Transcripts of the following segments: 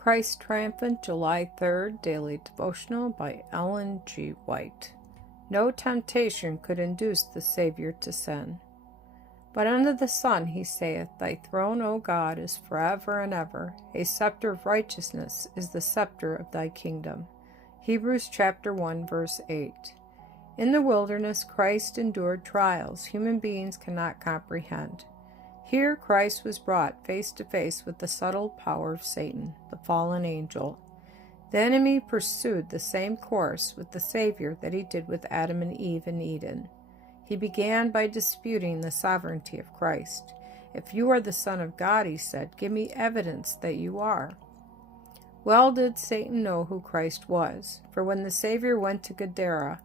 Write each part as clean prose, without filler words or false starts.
Christ Triumphant, July 3rd, Daily Devotional by Ellen G. White. No temptation could induce the Savior to sin. But under the sun, he saith, Thy throne, O God, is forever and ever. A scepter of righteousness is the scepter of thy kingdom. Hebrews chapter 1, verse 8. In the wilderness, Christ endured trials human beings cannot comprehend. Here Christ was brought face to face with the subtle power of Satan, the fallen angel. The enemy pursued the same course with the Savior that he did with Adam and Eve in Eden. He began by disputing the sovereignty of Christ. If you are the Son of God, he said, give me evidence that you are. Well did Satan know who Christ was, for when the Savior went to Gadara,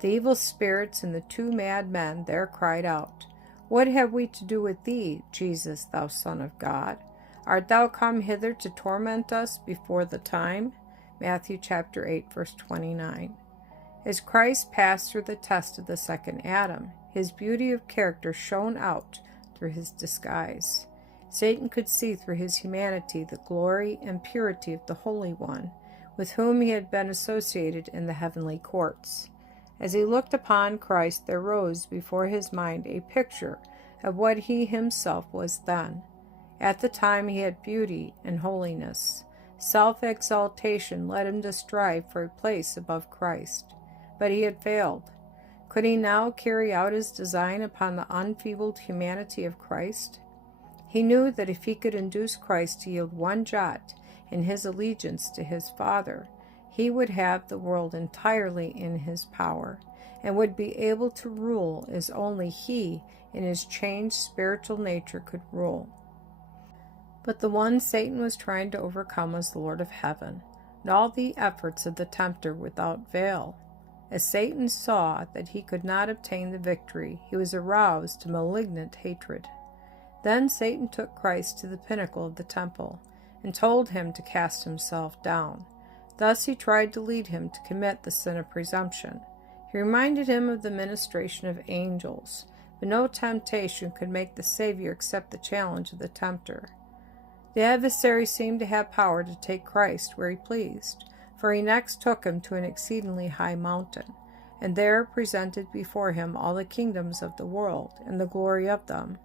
the evil spirits and the two mad men there cried out, What have we to do with thee, Jesus, thou Son of God? Art thou come hither to torment us before the time? Matthew chapter 8, verse 29. As Christ passed through the test of the second Adam, his beauty of character shone out through his disguise. Satan could see through his humanity the glory and purity of the Holy One, with whom he had been associated in the heavenly courts. As he looked upon Christ, there rose before his mind a picture of what he himself was then. At the time he had beauty and holiness. Self-exaltation led him to strive for a place above Christ. But he had failed. Could he now carry out his design upon the unfeebled humanity of Christ? He knew that if he could induce Christ to yield one jot in his allegiance to his Father, he would have the world entirely in his power, and would be able to rule as only he in his changed spiritual nature could rule. But the one Satan was trying to overcome was the Lord of heaven, and all the efforts of the tempter without avail. As Satan saw that he could not obtain the victory, he was aroused to malignant hatred. Then Satan took Christ to the pinnacle of the temple, and told him to cast himself down. Thus he tried to lead him to commit the sin of presumption. He reminded him of the ministration of angels, but no temptation could make the Savior accept the challenge of the tempter. The adversary seemed to have power to take Christ where he pleased, for he next took him to an exceedingly high mountain, and there presented before him all the kingdoms of the world and the glory of them.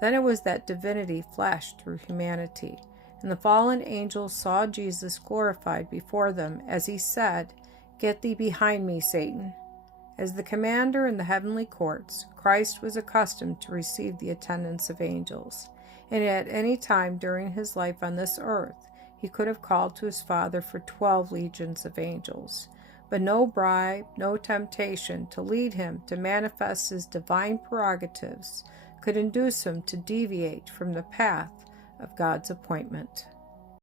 Then it was that divinity flashed through humanity, and the fallen angels saw Jesus glorified before them as he said, Get thee behind me, Satan. As the commander in the heavenly courts, Christ was accustomed to receive the attendance of angels, and at any time during his life on this earth, he could have called to his Father for 12 legions of angels. But no bribe, no temptation to lead him to manifest his divine prerogatives could induce him to deviate from the path of God's appointment.